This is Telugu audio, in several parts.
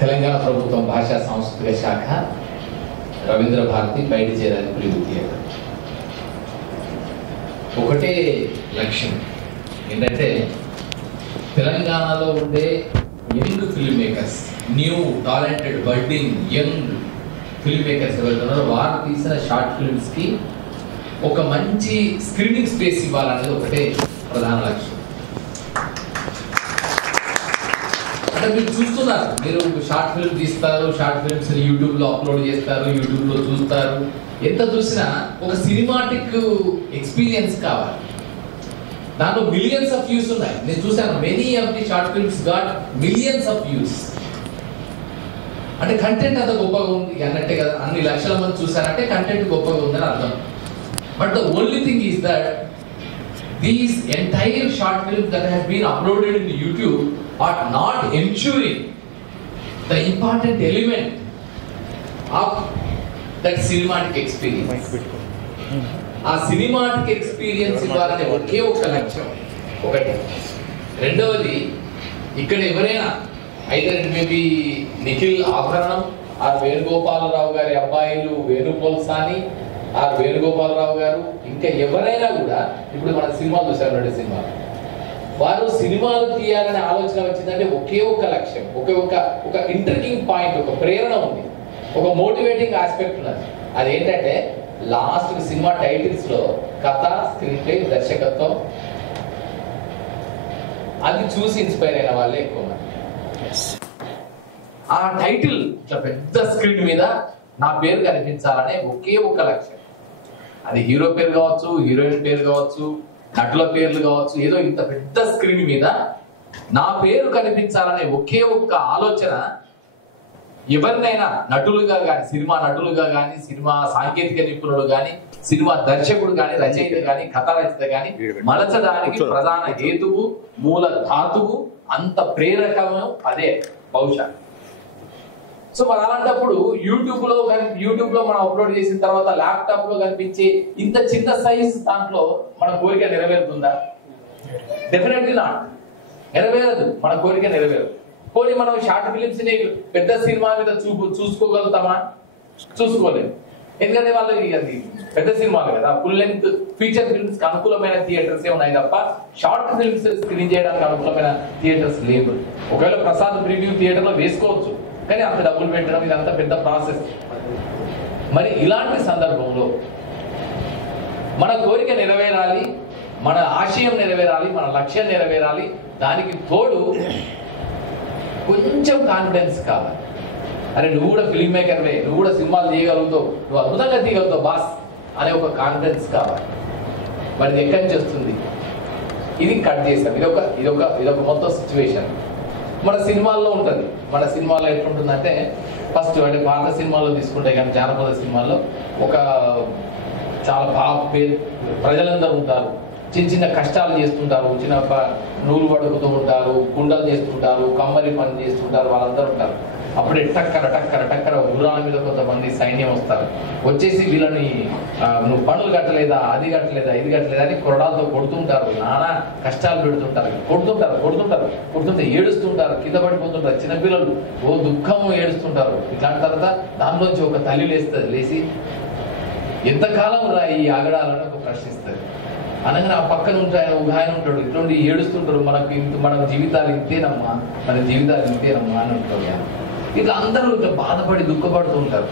తెలంగాణ ప్రభుత్వం భాషా సాంస్కృతిక శాఖ రవీంద్ర భారతి బయట చేరాలి ప్రివ్యూ థియేటర్. ఒకటే లక్ష్యం ఏంటంటే తెలంగాణలో ఉండే young film makers, new talented budding young film makers ఎవరున్నారో వారు తీసిన షార్ట్ ఫిల్మ్స్కి ఒక మంచి స్క్రీనింగ్ స్పేస్ ఇవ్వాలనేది ఒకటే ప్రధాన లక్ష్యం. అంటే మీరు చూస్తున్నారు, మీరు షార్ట్ ఫిల్మ్ తీస్తారు, షార్ట్ ఫిల్మ్స్ యూట్యూబ్లో అప్లోడ్ చేస్తారు, యూట్యూబ్లో చూస్తారు. ఎంత చూసినా ఒక సినిమాటిక్ ఎక్స్పీరియన్స్ కావాలి. దాంట్లో మిలియన్స్ ఆఫ్ వ్యూస్ ఉన్నాయి. నేను చూసాను, many of the short films got millions of views. అంటే కంటెంట్ అంత గొప్పగా ఉంది అన్నట్టే కదా. అన్ని లక్షల మంది చూసారంటే కంటెంట్ గొప్పగా ఉందని అర్థం. But the only thing is that these entire short films that have been uploaded in YouTube are not ensuring the important element of that cinematic experience. ఆ సినిమాటిక్ ఎక్స్పీరియన్స్ ఇవ్వాలనే ఒకే ఒక లక్ష్యం ఒకటి. రెండవది, ఇక్కడ ఎవరైనా ఐదర్ మేబీ నిఖిల్ ఆభరణం ఆర్ వేణుగోపాలరావు గారి అబ్బాయిలు వేణుపోల్సాని ఆర్ వేణుగోపాలరావు గారు, ఇంకా ఎవరైనా కూడా ఇప్పుడు మన సినిమాలు చూసారు, 2 సినిమాలు, వారు సినిమాలు తీయాలనే ఆలోచన వచ్చిందంటే ఒకే ఒక లక్ష్యం, ఒక ఇంట్రెస్టింగ్ పాయింట్, ఒక ప్రేరణ ఉంది, ఒక మోటివేటింగ్ ఆస్పెక్ట్ ఉన్నది. అదేంటంటే లాస్ట్ సినిమా టైటిల్స్ లో కథ, స్క్రీన్ ప్లే, దర్శకత్వం, అది చూసి ఇన్స్పైర్ అయిన వాళ్ళే ఎక్కువ మంది. ఆ టైటిల్ ఇట్లా పెద్ద స్క్రీన్ మీద నా పేరు కనిపించాలనే ఒకే ఒక లక్ష్యం. అది హీరో పేరు కావచ్చు, హీరోయిన్ పేరు కావచ్చు, నటుల పేర్లు కావచ్చు, ఏదో ఇంత పెద్ద స్క్రీన్ మీద నా పేరు కనిపించాలనే ఒకే ఒక్క ఆలోచన ఎవరినైనా నటులుగా కానీ, సినిమా నటులుగా కానీ, సినిమా సాంకేతిక నిపుణులు కానీ, సినిమా దర్శకుడు కానీ, రచయిత కానీ, కథా రచయిత కానీ మలచడానికి ప్రధాన హేతువు, మూల ధాతువు, అంత ప్రేరకము అదే బహుశా. సో మరి అలాంటప్పుడు యూట్యూబ్ లో మనం అప్లోడ్ చేసిన తర్వాత ల్యాప్టాప్ లో కనిపించే ఇంత చిన్న సైజ్ దాంట్లో మన కోరిక నెరవేరుతుందా? Definitely not. నెరవేరదు, మన కోరిక నెరవేరదు. పోనీ మనం షార్ట్ ఫిలిమ్స్ ని పెద్ద సినిమా మీద చూసుకోగలుగుతామా? చూసుకోలేము. ఎందుకంటే వాళ్ళకి అది పెద్ద సినిమాలు కదా, ఫుల్ లెంగ్త్ ఫీచర్ ఫిల్మ్స్ కి అనుకూలమైన థియేటర్స్ ఉన్నాయి తప్ప షార్ట్ ఫిల్మ్స్ స్క్రీన్ చేయడానికి అనుకూలమైన థియేటర్స్ లేవు. ఒకవేళ ప్రసాద్ ప్రివ్యూ థియేటర్ లో వేసుకోవచ్చు, కానీ అంత డబ్బులు పెట్టడం ఇదంతా పెద్ద ప్రాసెస్. మరి ఇలాంటి సందర్భంలో మన కోరిక నెరవేరాలి, మన ఆశయం నెరవేరాలి, మన లక్ష్యం నెరవేరాలి. దానికి తోడు కొంచెం కాన్ఫిడెన్స్ కావాలి. అరే నువ్వు కూడా ఫిల్మ్ మేకర్వే, నువ్వు కూడా సినిమాలు తీయగలుగుతావు, నువ్వు అద్భుతంగా తీయగలుగుతావు బాస్ అనే ఒక కాన్ఫిడెన్స్ కావాలి. మరి ఎక్కడి నుంచి వస్తుంది? ఇది కట్ చేసాం. ఇదొక మొత్తం సిచ్యువేషన్ మన సినిమాల్లో ఉంటుంది. మన సినిమాలో ఎట్లుంటుందంటే ఫస్ట్ అంటే పాత సినిమాల్లో తీసుకుంటే కానీ జానపద సినిమాల్లో ఒక చాలా బాగా ప్రజలందరూ ఉంటారు, చిన్న చిన్న కష్టాలు చేస్తుంటారు, చిన్న నూలు పడుకుతూ ఉంటారు, కుండలు చేస్తుంటారు, కమ్మరి పని చేస్తుంటారు, వాళ్ళందరూ ఉంటారు. అప్పుడే టక్కర గుర్రాల మీద కొంతమంది సైన్యం వస్తారు. వచ్చేసి వీళ్ళని నువ్వు పనులు కట్టలేదా, అది కట్టలేదా, ఇది కట్టలేదా అని కొరడాలతో కొడుతుంటారు, నానా కష్టాలు పెడుతుంటారు, కొడుతుంటే ఏడుస్తుంటారు, కింద పడిపోతుంటారు, చిన్నపిల్లలు ఓ దుఃఖము ఏడుస్తుంటారు. ఇట్లాంటి తర్వాత దానిలోంచి ఒక తల్లి లేసి ఎంతకాలం రా ఈ ఆగడాలని ఒక ప్రశ్నిస్తారు. అనగానే ఆ పక్కన ఉంటాయి ఒక ఆయన ఉంటాడు, ఇటువంటి ఏడుస్తుంటారు, మన జీవితాలు ఇంతేనమ్మా అని ఉంటాడు. ఇట్లా అందరూ ఇట్లా బాధపడి దుఃఖపడుతూ ఉంటారు.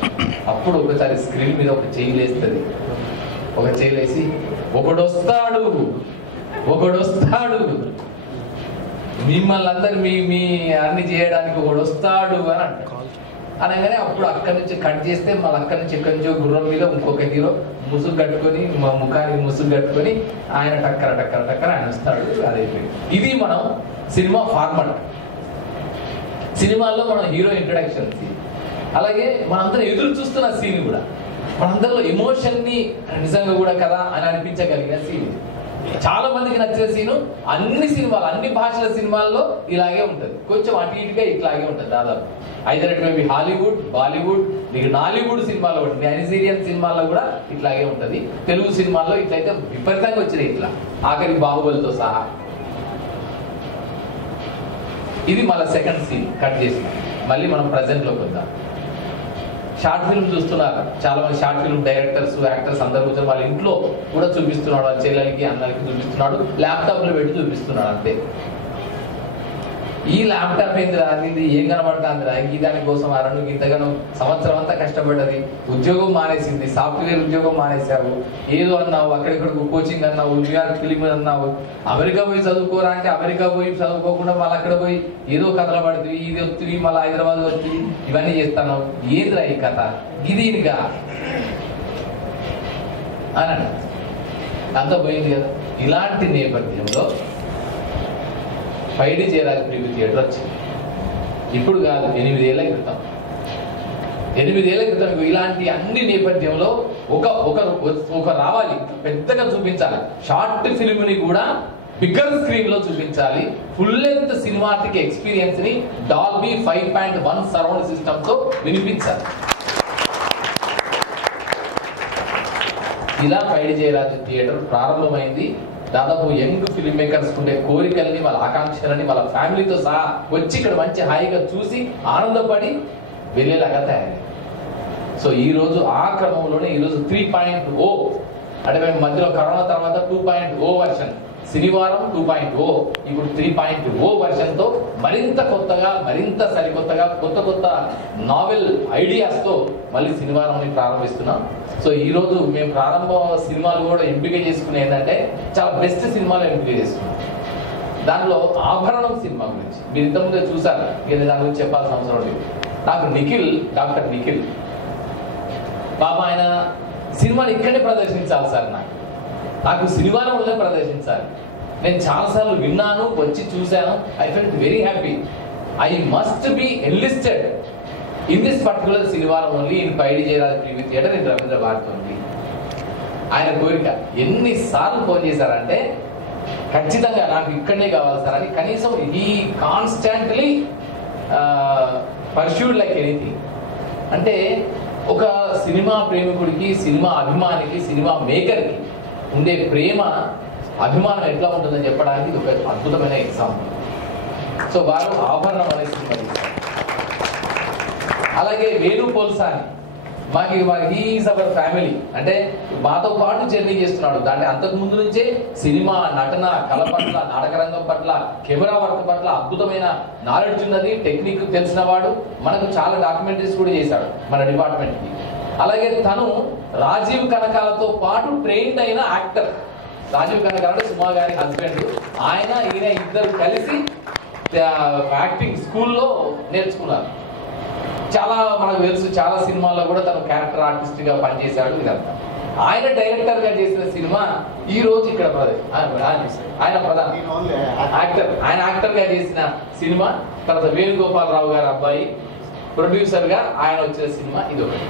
అప్పుడు ఒకసారి స్క్రీన్ మీద ఒక చెయ్యి లేస్తుంది. ఒక చెయ్యి లేసి ఒకడొస్తాడు మిమ్మల్ని అందరు మీ అన్ని చేయడానికి ఒకడొస్తాడు అని అంటాడు. అనగానే అప్పుడు అక్కడి నుంచి కట్ చేస్తే మళ్ళీ అక్కడి నుంచి ఎక్కడి నుంచో గుర్రం మీద ఇంకొక హీరో ముసుగు కట్టుకొని, మా ముఖానికి ముసుగు కట్టుకొని ఆయన టక్కర ఆయన వస్తాడు. అదైపోయింది. ఇది మనం సినిమా ఫార్మాట్. సినిమాల్లో మనం హీరో ఇంట్రడక్షన్ సీన్, అలాగే మనందరం ఎదురు చూస్తున్న సీన్ కూడా, మనందరిలో ఎమోషన్ ని నిజంగా కూడా కదా అని అనిపించగలిగిన సీన్. చాలా మందికి నచ్చిన సీను అన్ని సినిమాలు, అన్ని భాషల సినిమాల్లో ఇలాగే ఉంటది. కొంచెం అటు ఇటుగా ఇట్లాగే ఉంటది దాదాపు. Either it may be Hollywood, Bollywood, నీకు నాలీవుడ్ సినిమాలో కూడా, నైజీరియన్ సినిమాల్లో కూడా ఇట్లాగే ఉంటది. తెలుగు సినిమాల్లో ఇట్లయితే విపరీతంగా వచ్చినాయి, ఇట్లా ఆఖరి బాహుబలితో సహా. ఇది మళ్ళీ సెకండ్ సీన్ కట్ చేసిన. మళ్ళీ మనం ప్రజెంట్ లోకి వద్దాం. షార్ట్ ఫిల్మ్ చూస్తున్నారు చాలా మంది. షార్ట్ ఫిల్మ్ డైరెక్టర్స్, యాక్టర్స్ అందరూ కూర్చొని వాళ్ళ ఇంట్లో కూడా చూపిస్తున్నాడు, వాళ్ళ చెల్లెలకి అన్నలకి చూపిస్తున్నాడు, ల్యాప్టాప్ లో పెట్టి చూపిస్తున్నాడు అంతే. ఈ ల్యాప్టాప్ ఏందిరా, అది ఏం కనబడుతుందిరా, ఈ దానికోసం అరణు ఇంతగానో సంవత్సరం అంతా కష్టపడ్డది, ఉద్యోగం మానేసింది, సాఫ్ట్వేర్ ఉద్యోగం మానేశావు, ఏదో అన్నావు, అక్కడిక్కడికి కోచింగ్ అన్నావు, న్యూయార్క్ ఫిలిం అన్నావు, అమెరికా పోయి చదువుకోరా అంటే అమెరికా పోయి చదువుకోకుండా మళ్ళీ అక్కడ పోయి ఏదో కథలు పడుతుంది, ఇది వస్తుంది, మళ్ళీ హైదరాబాద్ వస్తుంది, ఇవన్నీ చేస్తాను, ఏందిరా ఈ కథ, ఇది ఇదిగా అని అంతా పోయింది కదా. ఇలాంటి నేపథ్యంలో 5D జయరాజ్ ప్రివ్యూ థియేటర్ వచ్చింది. ఇప్పుడు కాదు, 8 ఏళ్ల క్రితం. 8 ఏళ్ల క్రితం ఇలాంటి అన్ని నేపథ్యంలో ఒక రావాలి, పెద్దగా చూపించాలి. షార్ట్ ఫిల్మ్ ని కూడా బిగ్గర్ స్క్రీన్ లో చూపించాలి. ఫుల్ లెంత్ సినిమాటిక్ ఎక్స్పీరియన్స్ ని డాల్బీ 5.1 సరౌండ్ సిస్టమ్ తో వినిపించాలి. ఇలా 5D జయరాజ్ థియేటర్ ప్రారంభమైంది. దాదాపు యంగ్ ఫిల్మ్ మేకర్స్ ఉండే కోరికల్ని, వాళ్ళ ఆకాంక్షలని వాళ్ళ ఫ్యామిలీతో సహా వచ్చి ఇక్కడ మంచి హాయిగా చూసి ఆనందపడి వెళ్ళేలాగా తయారైంది. సో ఈ రోజు ఆ క్రమంలోనే ఈరోజు 3.0 అంటే మేము మధ్యలో కరోనా తర్వాత 2.0 వర్షన్, శనివారం 2.0, ఇప్పుడు 3.0 వర్షన్ తో మరింత కొత్తగా, మరింత సరికొత్తగా, కొత్త నావెల్ ఐడియాస్ తో మళ్ళీ శనివారం ప్రారంభిస్తున్నాం. సో ఈ రోజు మేము ప్రారంభ సినిమాలు కూడా ఎంపిక చేసుకునే ఏంటంటే చాలా బెస్ట్ సినిమాలు ఎంపిక చేసుకున్నాం. దాంట్లో ఆభరణం సినిమా గురించి మీరు ఇంతకుముందే చూసారు, నేను దాని గురించి చెప్పాల్సిన అవసరం లేదు. నాకు డాక్టర్ నిఖిల్ పాప ఆయన సినిమాని ఇక్కడే ప్రదర్శించాలి సార్, నాకు శనివారంలోనే ప్రదర్శించాలి. నేను చాలాసార్లు విన్నాను, వచ్చి చూశాను. I felt very happy. I must be enlisted in this particular శనివారం only in 5D Jayaraj preview theatre in Ravindra Bharati only. ఆయన కోరిక. ఎన్నిసార్లు ఫోన్ చేశారంటే ఖచ్చితంగా నాకు ఇక్కడనే కావాలి సార్ అని. కనీసం ఈ కాన్స్టాంట్లీ పర్స్యూడ్ లైక్ ఎనీథింగ్. అంటే ఒక సినిమా ప్రేమికుడికి, సినిమా అభిమానికి, సినిమా మేకర్కి ఉండే ప్రేమ, అభిమానం ఎట్లా ఉంటుందని చెప్పడానికి ఇది ఒక అద్భుతమైన ఎగ్జాంపుల్. సో వారు ఆభరణం అనే సినిమా తీశారు. అలాగే వేణు పోల్సాని మాకు ఈజ్ అవర్ ఫ్యామిలీ, అంటే మాతో పాటు జర్నీ చేస్తున్నాడు. దాంట్లో అంతకు ముందు నుంచే సినిమా నటన, కళ పట్ల, నాటకరంగం పట్ల, కెమెరా వర్క్ పట్ల అద్భుతమైన నాలెడ్జ్ ఉన్నది, టెక్నిక్ తెలిసిన వాడు. మనకు చాలా డాక్యుమెంటరీస్ కూడా చేశాడు మన డిపార్ట్మెంట్ కి. అలాగే తను రాజీవ్ కనకాలతో పాటు ట్రైన్డ్ అయిన యాక్టర్. రాజీవ్ కనకాల అంటే సుమా గారి హస్బెండ్. ఈయన ఇద్దరు కలిసి యాక్టింగ్ స్కూల్లో నేర్చుకున్నారు. చాలా మనకు తెలుసు, చాలా సినిమాల్లో కూడా తను క్యారెక్టర్ ఆర్టిస్ట్ గా పనిచేశాడు. ఇదంతా ఆయన డైరెక్టర్ గా చేసిన సినిమా ఈ రోజు ఇక్కడ ఆయన ప్రధాన యాక్టర్, ఆయన యాక్టర్ గా చేసిన సినిమా. తర్వాత వేణుగోపాలరావు గారి అబ్బాయి ప్రొడ్యూసర్ గా ఆయన వచ్చిన సినిమా ఇది ఒకటి.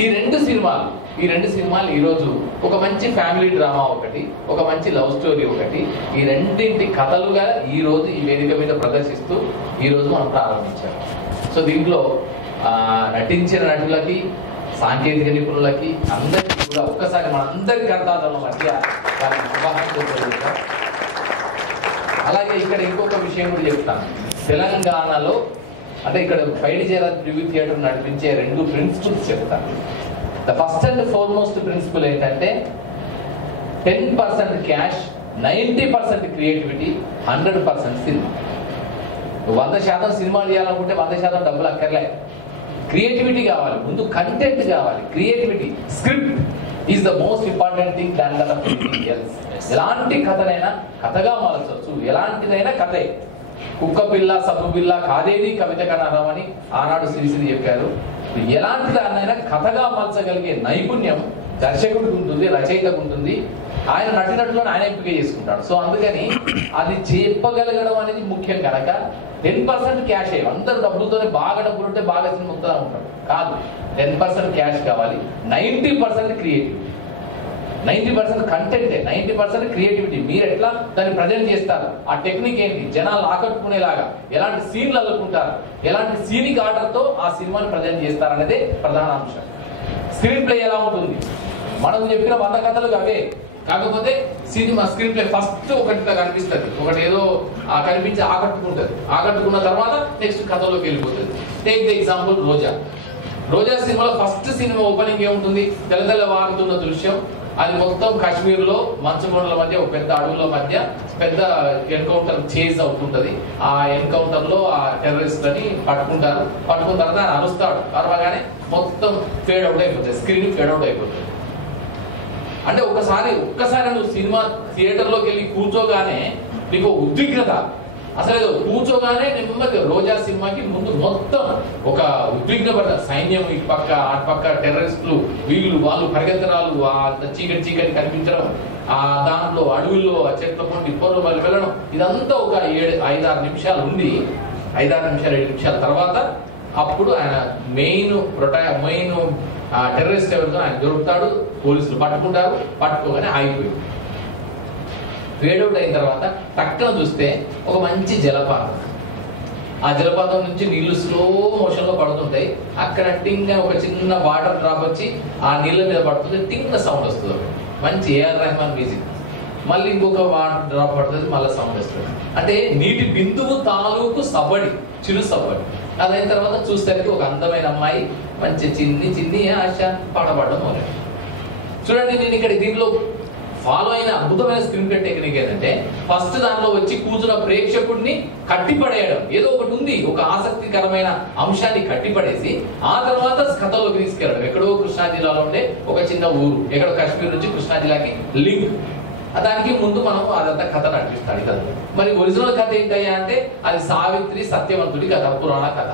ఈ రెండు సినిమాలు ఈ రోజు ఒక మంచి ఫ్యామిలీ డ్రామా ఒకటి, ఒక మంచి లవ్ స్టోరీ ఒకటి, ఈ రెండింటి కథలుగా ఈ రోజు ఈ వేదిక మీద ప్రదర్శిస్తూ ఈ రోజు మనం ప్రారంభించాం. సో దీంట్లో నటించిన నటులకి, సాంకేతిక నిపుణులకి, అందరికీ కూడా ఒక్కసారి మన అందరి కర్తాల మధ్య అలాగే ఇక్కడ ఇంకొక విషయం కూడా చెప్తాను. తెలంగాణలో అంటే ఇక్కడ 5D జయరాజ్ ప్రివ్యూ థియేటర్ నడిపించే 2 ప్రిన్సిపల్స్ చెప్తాను. The first and foremost principle ఏంటంటే 10% క్యాష్, 90% క్రియేటివిటీ, 100% సినిమా. 100% సినిమా చేయాలనుకుంటే 100% డబ్బులు అక్కర్లే. క్రియేటివిటీ కావాలి, ముందు కంటెంట్ కావాలి. Creativity, script is the most important thing than that of anything else. ఎలాంటి కథనైనా కథగా మార్చవచ్చు, ఎలాంటిదైనా కథే. కుక్క పిల్ల, సబ్బు పిల్ల కాదేది కవిత కనరామని ఆనాడు శ్రీశ్రీ చెప్పారు. ఎలాంటి దాన్నైనా కథగా మార్చగలిగే నైపుణ్యం దర్శకుడికి ఉంటుంది, రచయితకు ఉంటుంది. ఆయన నటినట్లను ఆయన ఎంపిక చేసుకుంటాడు. సో అందుకని అది చెప్పగలగడం అనేది ముఖ్యం కనుక 10% క్యాష్. అందరూ డబ్బులతోనే బాగా డబ్బులు ఉంటే బాగా సినిమా ఉంటాడు కాదు. 10% క్యాష్ కావాలి, 90% క్రియేటివిటీ, 90% కంటెంటే, 90% క్రియేటివిటీ. మీరు ఎట్లా దాన్ని ప్రజెంట్ చేస్తారు, ఆ టెక్నిక్ ఏంటి, జనాలు ఆకట్టుకునేలాగా ఎలాంటి సీన్లు అల్లుకుంటారు, ఎలాంటి సీనిక్ ఆర్డర్తో ఆ సినిమాని ప్రజెంట్ చేస్తారు అనేది ప్రధాన అంశం. స్క్రీన్ ప్లే ఎలా ఉంటుంది, మనం చెప్పిన 100 కథలు అవే. కాకపోతే సినిమా స్క్రీన్ ప్లే ఫస్ట్ ఒకటి కనిపిస్తుంది, ఒకటి ఏదో కనిపించి ఆకట్టుకున్న తర్వాత నెక్స్ట్ కథలోకి వెళ్ళిపోతుంది. టేక్ ది ఎగ్జాంపుల్ రోజా సినిమాలో ఫస్ట్ సినిమా ఓపెనింగ్ ఏముంటుంది, తెల్లవారుతున్న దృశ్యం. అది మొత్తం కాశ్మీర్ లో మంచుకొండల మధ్య ఒక పెద్ద అడవుల మధ్య పెద్ద ఎన్కౌంటర్ చేజ్ అవుతుంటది. ఆ ఎన్కౌంటర్ లో ఆ టెర్రరిస్ట్ అని పట్టుకున్న తర్వాత ఆయన అరుస్తాడు, అరవగానే మొత్తం ఫేడ్ అవుట్ అయిపోతుంది, స్క్రీన్ ఫేడ్ అవుట్ అయిపోతుంది. అంటే ఒక్కసారి నువ్వు సినిమా థియేటర్ లోకి వెళ్ళి కూర్చోగానే నీకు ఉద్విగ్నత, అసలు కూర్చోగానే నెమ్మది రోజా సినిమాకి ముందు మొత్తం ఒక ఉద్విగ్నపడ్డ సైన్యం, ఇటు పక్క అటు పక్క టెర్రరిస్టులు, వాళ్ళు పరిగెత్తరాలు, ఆ చీకటి కనిపించడం, ఆ దాంట్లో అడవుల్లో ఆ చెట్ల పొంటి పొర్లు వాళ్ళు వెళ్ళడం, ఇదంతా ఒక 5-6 నిమిషాలు ఉండి 7 నిమిషాల తర్వాత అప్పుడు ఆయన మెయిన్ టెర్రరిస్ట్ ఎవరితో ఆయన దొరుకుతాడు, పోలీసులు పట్టుకోగానే ఆగిపోయింది. ఫేడ్ అయిన తర్వాత పక్కన చూస్తే ఒక మంచి జలపాతం, ఆ జలపాతం నుంచి నీళ్లు స్లో మోషన్ లో పడుతుంటాయి. అక్కడ టింగ్ ఒక చిన్న వాటర్ డ్రాప్ వచ్చి ఆ నీళ్ళ మీద పడుతుంది, టింగ్ సౌండ్ వస్తుంది, మంచి ఏఆర్ రెహమాన్ మ్యూజిక్. మళ్ళీ ఇంకొక వాటర్ డ్రాప్ పడుతుంది, మళ్ళీ సౌండ్ వస్తుంది. అంటే నీటి బిందువు తాలూకు చిరు సవ్వడి. అదైన తర్వాత చూస్తే ఒక అందమైన అమ్మాయి మంచి చిన్ని ఆశ పాడబడడం మొదలు. చూడండి, నేను ఇక్కడ దీనిలో ఫాలో అయిన అద్భుతమైన స్క్రీన్ ప్లే టెక్నిక్ ఏంటంటే, ఫస్ట్ దానిలో వచ్చి కూర్చున్న ప్రేక్షకుడిని కట్టిపడేయడం. ఏదో ఒకటి ఉంది, ఒక ఆసక్తికరమైన అంశాన్ని కట్టిపడేసి ఆ తర్వాత కథలోకి తీసుకెళ్ళడం. ఎక్కడో కృష్ణా జిల్లాలో ఉండే ఒక చిన్న ఊరు, ఎక్కడో కాశ్మీర్ నుంచి కృష్ణా జిల్లాకి లింక్. దానికి ముందు మనం అదంతా కథ నడిపిస్తాడు కదా. మరి ఒరిజినల్ కథ ఏంటయ్యా అంటే, అది సావిత్రి సత్యవంతుడి కథ, పురాణ కథ.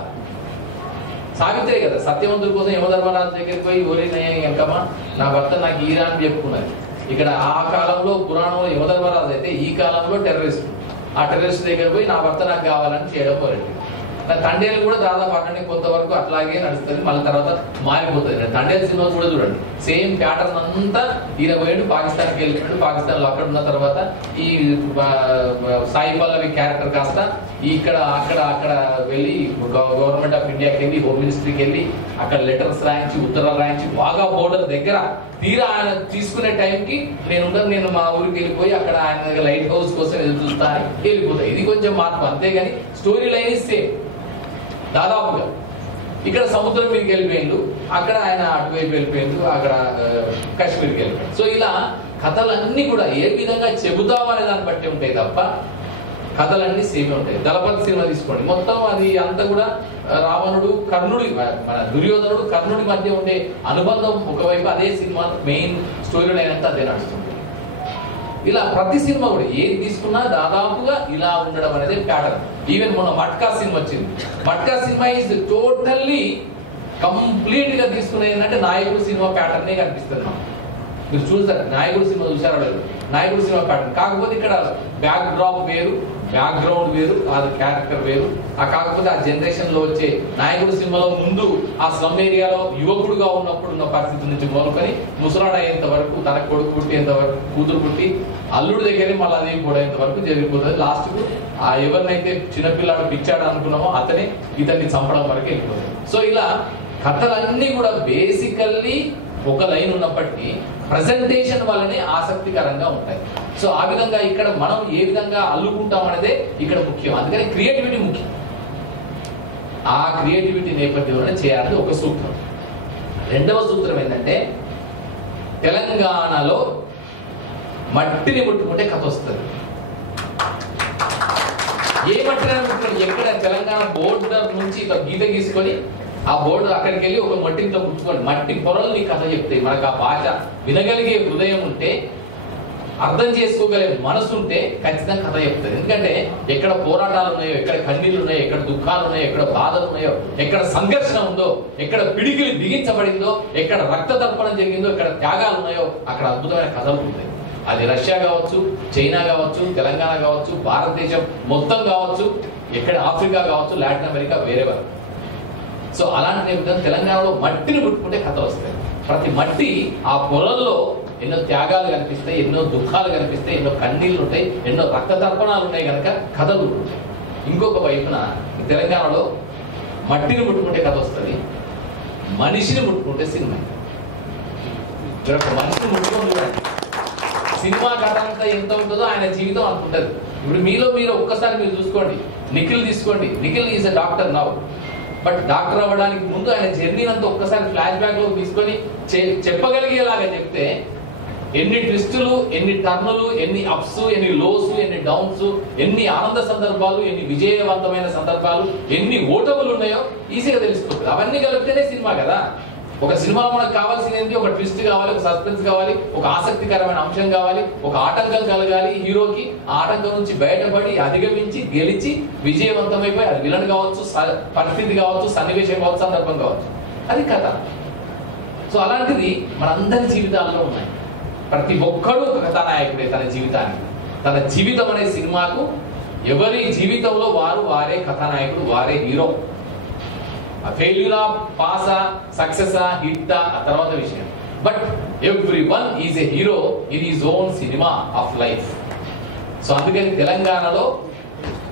సావిత్రే కదా సత్యవంతుడి కోసం యమధర్మరాజు దగ్గరికి పోయి ఓరేనయ్యా వెనకమ్మా నా భర్త నాకు ఈరా అని చెప్పుకున్నది. ఇక్కడ ఆ కాలంలో పురాణంలో యమధర్మరాజు అయితే, ఈ కాలంలో టెర్రరిస్ట్. ఆ టెర్రరిస్ట్ దగ్గర పోయి నా భర్త నాకు కావాలని చేయడం కోరండి. తండేలు కూడా దాదాపు అక్కడిని కొంతవరకు అట్లాగే నడుస్తుంది, మళ్ళీ తర్వాత మారిపోతుంది. తండేలు సినిమా కూడా చూడండి, సేమ్ ప్యాటర్న్ అంతా. ఈయన పోయాడు పాకిస్తాన్కి వెళ్ళిపోయాడు, పాకిస్తాన్ లో అక్కడ ఉన్న తర్వాత ఈ సాయి పల్లవి క్యారెక్టర్ కాస్త అక్కడ వెళ్ళి గవర్నమెంట్ ఆఫ్ ఇండియాకి వెళ్ళి, హోమ్ మినిస్ట్రీకి వెళ్ళి అక్కడ లెటర్స్ రాయించి, ఉత్తరాలు రాయించి, బాగా బోర్డర్ దగ్గర తీరా ఆయన తీసుకునే టైంకి నేను మా ఊరికి వెళ్ళిపోయి అక్కడ ఆయన దగ్గర లైట్ హౌస్ కోసం ఎదురు చూస్తా వెళ్ళిపోతాయి. ఇది కొంచెం మార్పు, అంతేగాని స్టోరీ లైన్ ఇస్తే దాదాపుగా. ఇక్కడ సముద్రం మీదకి వెళ్ళిపోయిండు, అక్కడ ఆయన అటువైపు వెళ్ళిపోయిండు, అక్కడ కాశ్మీర్కి వెళ్ళిపోయింది. సో ఇలా కథలన్నీ కూడా ఏ విధంగా చెబుతావు అనే దాన్ని బట్టి ఉంటాయి తప్ప కథలన్నీ సేమ్ ఉంటాయి. దళపతి సినిమా తీసుకోండి, మొత్తం అది అంతా కూడా రావణుడు మన దుర్యోధనుడు కర్ణుడి మధ్య ఉండే అనుబంధం ఒకవైపు, అదే సినిమా మెయిన్ స్టోరీ లైన్ అంతా అదే నడుస్తుంది. ఇలా ప్రతి సినిమా కూడా ఏది తీసుకున్నా దాదాపుగా ఇలా ఉండడం అనేది ప్యాటర్న్. ఈవెన్ మొన్న మట్కా సినిమా వచ్చింది, matka cinema is totally complete గా తీసుకునేది ఏంటంటే నాయకుడు సినిమా ప్యాటర్నే కనిపిస్తుంది. మీరు చూసారు నాయకుడు సినిమా చూసారా లేదు, నాయకుడు సినిమా ప్యాటర్న్. కాకపోతే ఇక్కడ బ్యాక్ డ్రాప్ వేరు, బ్యాక్గ్రౌండ్ వేరు, అది క్యారెక్టర్ వేరు. కాకపోతే ఆ జనరేషన్ లో వచ్చే నాయకుడు సినిమాలో ముందు ఆ స్లమ్ ఏరియాలో యువకుడుగా ఉన్నప్పుడు ఉన్న పరిస్థితి నుంచి మొదలుకొని ముసలాడ అయ్యేంత వరకు, తన కొడుకు పుట్టేంత వరకు, కూతురు పుట్టి అల్లుడి దగ్గరే మళ్ళీ అది పోయేంత వరకు జరిగిపోతుంది. లాస్ట్ కు ఆ ఎవరినైతే చిన్నపిల్లాడు పిచ్చాడు అనుకున్నామో అతనే ఇతన్ని చంపడం వరకు వెళ్ళిపోతుంది. సో ఇలా కథలన్నీ కూడా బేసికల్లీ ఒక లైన్ ఉన్నప్పటికీ ప్రెజెంటేషన్ వల్లనే ఆసక్తికరంగా ఉంటాయి. సో ఆ విధంగా ఇక్కడ మనం ఏ విధంగా అల్లుకుంటాం అనేదే ఇక్కడ ముఖ్యం. అందుకని క్రియేటివిటీ ముఖ్యం. ఆ క్రియేటివిటీ నేపథ్యంలో చేయాలని ఒక సూత్రం. రెండవ సూత్రం ఏంటంటే, తెలంగాణలో మట్టిని ముట్టుకుంటే కథ వస్తుంది. ఏ మట్టిని ముట్టుకుంటే, ఎక్కడ తెలంగాణ బోర్డర్ నుంచి గీత గీసుకొని ఆ బోర్డు అక్కడికి వెళ్ళి ఒక మట్టితో ముట్టుకోండి, మట్టి పొరలు నీ కథ చెప్తాయి. మనకు ఆ భాష వినగలిగే హృదయం ఉంటే, అర్థం చేసుకోగలిగే మనసు ఉంటే ఖచ్చితంగా కథ చెప్తుంది. ఎందుకంటే ఎక్కడ పోరాటాలు ఉన్నాయో, ఎక్కడ కన్నీళ్లు ఉన్నాయో, ఎక్కడ దుఃఖాలు ఉన్నాయో, ఎక్కడ బాధలు ఉన్నాయో, ఎక్కడ సంఘర్షణ ఉందో, ఎక్కడ పిడికిలి బిగించబడిందో, ఎక్కడ రక్త తర్పణం జరిగిందో, ఎక్కడ త్యాగాలు ఉన్నాయో అక్కడ అద్భుతమైన కథలు ఉంటాయి. అది రష్యా కావచ్చు, చైనా కావచ్చు, తెలంగాణ కావచ్చు, భారతదేశం మొత్తం కావచ్చు, ఎక్కడ ఆఫ్రికా కావచ్చు, లాటిన్ అమెరికా, వేరేవారు. సో అలాంటి నేపథ్యం తెలంగాణలో మట్టిని ముట్టుకుంటే కథ వస్తాయి. ప్రతి మట్టి ఆ పొలంలో ఎన్నో త్యాగాలు కనిపిస్తాయి, ఎన్నో దుఃఖాలు కనిపిస్తాయి, ఎన్నో కన్నీళ్లు ఉంటాయి, ఎన్నో రక్త తర్పణాలు ఉన్నాయి కనుక కథలు ఉంటాయి. ఇంకొక వైపున తెలంగాణలో మట్టిని ముట్టుకుంటే కథ వస్తుంది, మనిషిని ముట్టుకుంటే సినిమా. మనిషిని ముట్టుకొని చూడండి, సినిమా కథ అంతా ఎంత ఉంటుందో ఆయన జీవితం అంత ఉంటుంది. ఇప్పుడు మీరు ఒక్కసారి మీరు చూసుకోండి, నిఖిల్ తీసుకోండి. Nikhil is a doctor now, but doctor అవ్వడానికి ముందు ఆయన జర్నీ అంతా ఒక్కసారి ఫ్లాష్ బ్యాక్ లో తీసుకొని చెప్పగలిగేలాగా చెప్తే ఎన్ని ట్విస్టులు, ఎన్ని టర్నులు, ఎన్ని అప్స్, ఎన్ని లోస్, ఎన్ని డౌన్స్, ఎన్ని ఆనంద సందర్భాలు, ఎన్ని విజయవంతమైన సందర్భాలు, ఎన్ని ఓటములు ఉన్నాయో ఈజీగా తెలిసిపోతుంది. అవన్నీ కలిపితేనే సినిమా కదా. ఒక సినిమాలో మనకు కావాల్సింది ఏంటి? ఒక ట్విస్ట్ కావాలి, ఒక సస్పెన్స్ కావాలి, ఒక ఆసక్తికరమైన అంశం కావాలి, ఒక ఆటంకం కలగాలి హీరోకి. ఆ ఆటంకం నుంచి బయటపడి అధిగమించి గెలిచి విజయవంతమైపోయి, అది విలన్ కావచ్చు, పరిస్థితి కావచ్చు, సన్నివేశం కావచ్చు, సందర్భం కావచ్చు, అది కథ. సో అలాంటిది మనందరి జీవితాల్లో ఉన్నాయి. ప్రతి ఒక్కరూ ఒక కథానాయకుడే తన జీవితానికి. తన జీవితం అనే సినిమాకు ఎవరి జీవితంలో వారే కథానాయకుడు, వారే హీరో. ఫెయిల్యూరా, పాసా, సక్సెసా, హిట్టా ఆ తర్వాత విషయం. But every one is a hero in his own cinema of life. So అందుకని తెలంగాణలో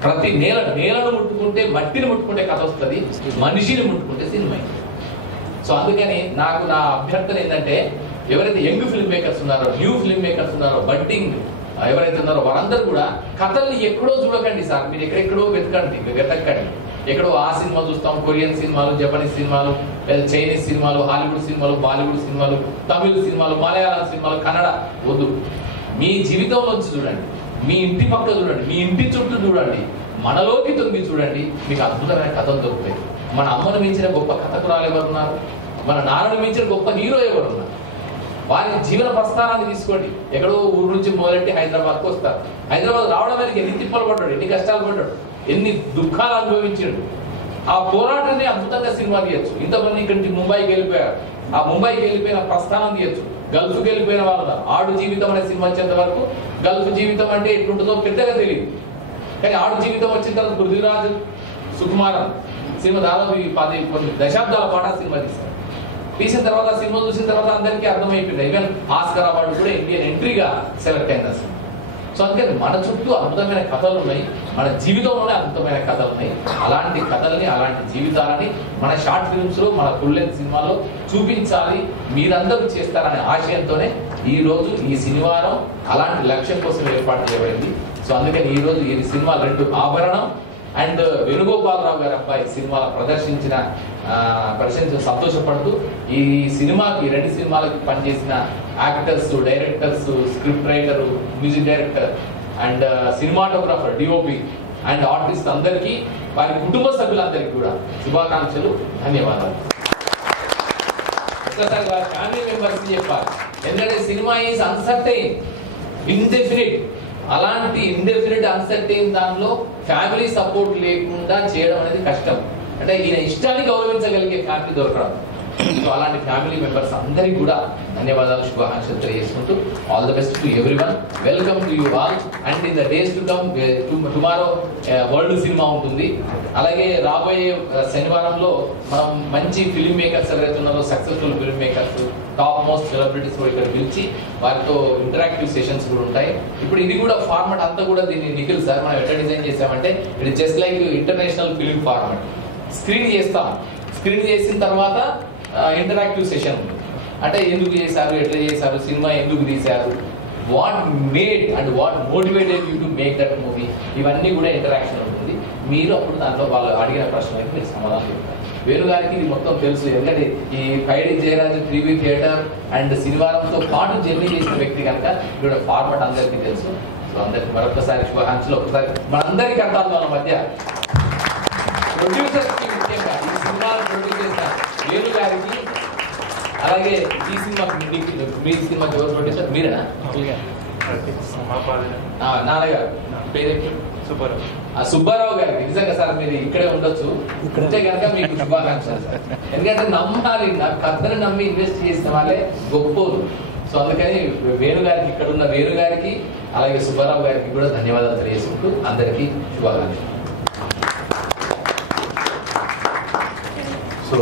ప్రతి నేలను ముట్టుకుంటే, మట్టిని ముట్టుకుంటే కథ వస్తుంది, మనిషిని ముట్టుకుంటే సినిమా. సో అందుకని నా అభ్యర్థన ఏంటంటే, ఎవరైతే యంగ్ ఫిల్మ్ మేకర్స్ ఉన్నారో, న్యూ ఫిల్మ్ మేకర్స్ ఉన్నారో, బడ్డింగ్ ఎవరైతే ఉన్నారో వారందరూ కూడా కథల్ని ఎక్కడో చూడకండి సార్. మీరు ఎక్కడెక్కడో వెతకండి. ఎక్కడో ఆ సినిమా చూస్తాం, కొరియన్ సినిమాలు, జపనీస్ సినిమాలు, లేదా చైనీస్ సినిమాలు, హాలీవుడ్ సినిమాలు, బాలీవుడ్ సినిమాలు, తమిళ సినిమాలు, మలయాళం సినిమాలు, కన్నడ వద్దు. మీ జీవితంలోంచి చూడండి, మీ ఇంటి పక్క చూడండి, మీ ఇంటి చుట్టూ చూడండి, మనలోకి తొంగి చూడండి. మీకు అద్భుతమైన కథలు దొరుకుతాయి. మన అమ్మను మించిన గొప్ప కథకురాలు ఎవరున్నారు? మన నాన్నను మించిన గొప్ప హీరో ఎవరున్నారు? వారి జీవన ప్రస్థానాన్ని తీసుకోండి. ఎక్కడో ఊరు నుంచి మొదలెట్టి హైదరాబాద్కు వస్తారు. హైదరాబాద్ రావడానికి ఎన్ని తిప్పలు పడ్డాడు, ఎన్ని కష్టాలు పడ్డాడు, ఎన్ని దుఃఖాలు అనుభవించాడు. ఆ పోరాటాన్ని అద్భుతంగా సినిమా తీయచ్చు. ఇంతమంది ఇక్కడి నుంచి ముంబైకి వెళ్ళిపోయారు. ఆ ముంబైకి వెళ్ళిపోయిన ప్రస్థానం తీయచ్చు. గల్ఫ్కి వెళ్ళిపోయిన వాళ్ళు ఆడు జీవితం అనే సినిమా వచ్చేంత వరకు గల్ఫ్ జీవితం అంటే ఎట్లుంటుందో పెద్దగా తెలియదు. కానీ ఆడు జీవితం వచ్చిన తర్వాత పృథ్వీరాజ్ సుకుమారన్ సినిమా దాదాపు కొన్ని దశాబ్దాల పాటు ఆ సినిమా తీసిన తర్వాత సినిమా చూసిన తర్వాత అందరికీ అర్థమైపోయింది. ఈవెన్ ఆస్కార్ అవార్డు కూడా ఇండియన్ ఎంట్రీగా సెలెక్ట్ అయింది అసలు. సో అందుకని మన చుట్టూ అద్భుతమైన కథలు ఉన్నాయి, మన జీవితంలోనే అద్భుతమైన కథలు ఉన్నాయి. అలాంటి కథల్ని, అలాంటి జీవితాలని మన షార్ట్ ఫిల్మ్స్ లో, మన ఫుల్ లెంత్ సినిమాలో చూపించాలి, మీరందరూ చేస్తారనే ఆశయంతోనే ఈ రోజు ఈ శనివారం అలాంటి లక్ష్యం కోసం ఏర్పాటు చేయబడింది. సో అందుకని ఈ రోజు ఈ సినిమా 2 ఆభరణం అండ్ వేణుగోపాలరావు గారి అబ్బాయి సినిమాలో ప్రదర్శించిన సంతోషపడుతూ ఈ సినిమాకి 2 సినిమాలకి పనిచేసిన actors, directors, script writer, music director and cinematographer, DOP and artist అందరికీ, వారి కుటుంబ సభ్యులందరికీ కూడా శుభాకాంక్షలు, ధన్యవాదాలు. ఒక్కసారి వారి ఫ్యామిలీ మెంబర్స్ చెప్పాలి. ఎందుకంటే సినిమా ఈజ్ అన్సర్టైన్, ఇండెఫినిట్. అలాంటి ఇండెఫినిట్ అన్సర్టైన్ దానిలో ఫ్యామిలీ సపోర్ట్ లేకుండా చేయడం అనేది కష్టం. అంటే ఈయన ఇష్టాన్ని గౌరవించగలిగే ఫ్యామిలీ దొరకడం. సో అలాంటి ఫ్యామిలీ మెంబర్స్ అందరికీ కూడా ధన్యవాదాలు, శుభాకాంక్షలు తెలియజేసుకుంటూ all the best to everyone. Welcome to you all. And in the days to come tomorrow world cinema ఉంటుంది. అలాగే రాబోయే శనివారంలో మనం మంచి ఫిల్మ్ మేకర్స్ ఎవరైతే ఉన్నారో, successful film makers, top most celebrities కూడా ఇక్కడ పిలిచి వారితో ఇంటరాక్టివ్ సెషన్స్ కూడా ఉంటాయి. ఇప్పుడు ఇది కూడా ఫార్మాట్ అంతా కూడా దీన్ని నిఖిల్ సార్ మనం ఎట్లా డిజైన్ చేసామంటే, ఇది just like international film format. Screen చేస్తాం, స్క్రీన్ చేసిన తర్వాత ఇంటరాక్టివ్ సెషన్ ఉంటుంది. అంటే ఎందుకు చేశారు, ఎట్లా చేశారు, సినిమా ఎందుకు తీశారు, what made and what motivated you to make that movie, ఇవన్నీ కూడా ఇంటరాక్షన్ ఉంటుంది. మీరు అప్పుడు దాంట్లో వాళ్ళు అడిగిన ప్రశ్నలకి మీరు సమాధానం చెప్తారు. వేణుగారికి ఇది మొత్తం తెలుసు, ఎందుకంటే ఈ పైడి జయరాజ్ 3B థియేటర్ అండ్ శనివారంతో పాటు జర్నీ చేసిన వ్యక్తి కనుక ఇక్కడ ఫార్మాట్ అందరికీ తెలుసు. సో అందరికి మరొకసారి శుభాకాంక్షలు. ఒకసారి మనందరికీ అర్థాలు మన మధ్య ప్రొడ్యూసర్స్ కి, ముఖ్యంగా ఈ సినిమాను ప్రొడ్యూస్ చేసిన వేణు గారికి, అలాగే ఈ సినిమాకి మీ సినిమాకి ఎవరు ప్రొడ్యూసర్? మీరేనా? నాన్నగారు పేరేంటి? సుబ్బారావు గారికి. నిజంగా సార్ మీరు ఇక్కడే ఉండొచ్చు, ఉంటే కనుక మీకు శుభాకాంక్షలు సార్. ఎందుకంటే నమ్మాలి, కథను నమ్మి ఇన్వెస్ట్ చేసిన వాళ్ళే గొప్పోరు. సో అందుకని వేణు గారికి, ఇక్కడ ఉన్న వేణు గారికి అలాగే సుబ్బారావు గారికి కూడా ధన్యవాదాలు తెలియజేసుకుంటూ అందరికీ శుభాకాంక్షలు. So